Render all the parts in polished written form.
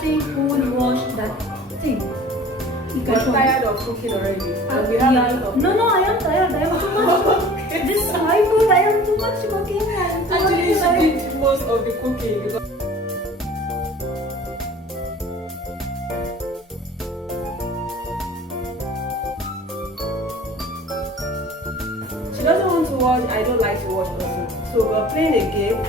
think who will wash that thing? You're tired of cooking already. And we have a lot of... No, I am tired. I am too much. This is my food. I am too much cooking. Actually, she did most of the cooking. Because she doesn't want to watch. I don't like to watch also. So we're playing a game.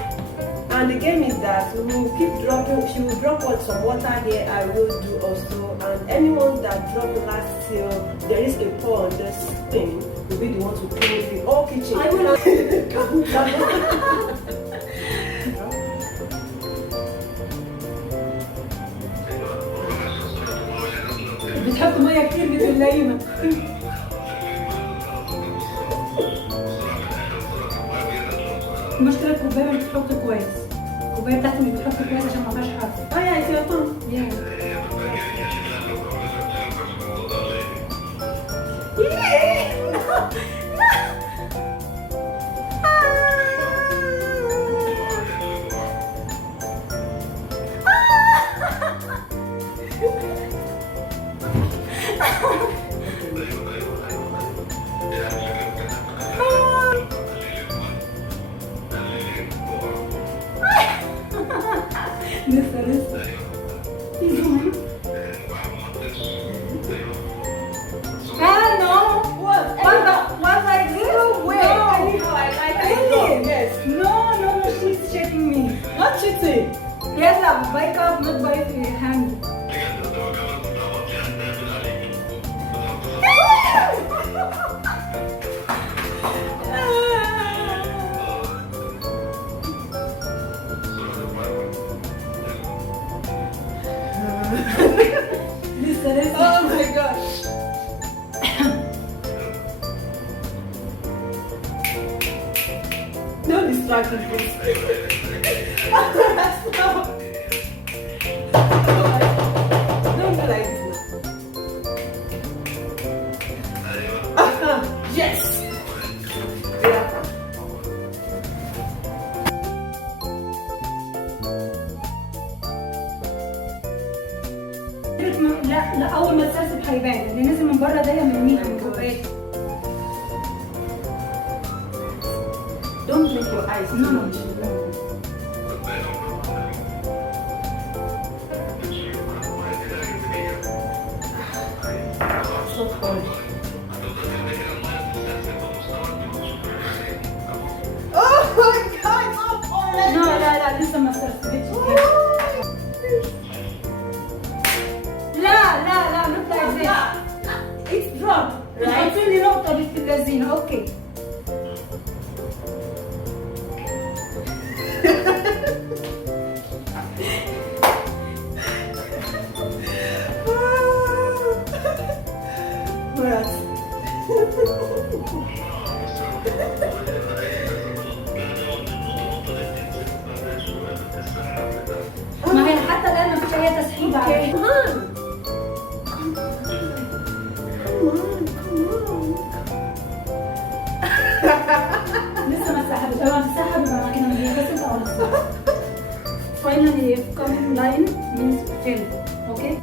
And the game is that we will keep dropping, she will drop some water here, I will do also. And anyone that drops last till there is a pour on this thing will be the one to clean the whole kitchen. I will. بتحط ميه كتير بتلاقينا. المشكلة الكوباية مش بتحط كويس. الكوباية بتاعتي مش بتحط كويس عشان ما فيهاش حرف. يا سيطان. لسه no. What I do? Wait, anyhow I like it. Yes. No, she's checking me. Not cheating. Yes, by cup, not by hand. Listen. Oh my gosh. Don't distract me, please. Stop. Don't be like this now. Yes. Yeah. لا اول ما تسرسب هيبان اللي نازل من بره ده يمنيها من كوبايه. Don't blink your eyes too much. So cold. Oh my god, so cold. لا لسه ما سرسبتش. لا نطلع ازاي؟ It's dropped. حطي لي نقطة بنت اللذينة. اوكي. ما هي حتى الآن ما فيش أي تسحيب عليه. لسه ما اتسحبت. لو هتتسحب يبقى معنى كده إن هي خلصت أو نصها. Finally, coming line means fill. Okay.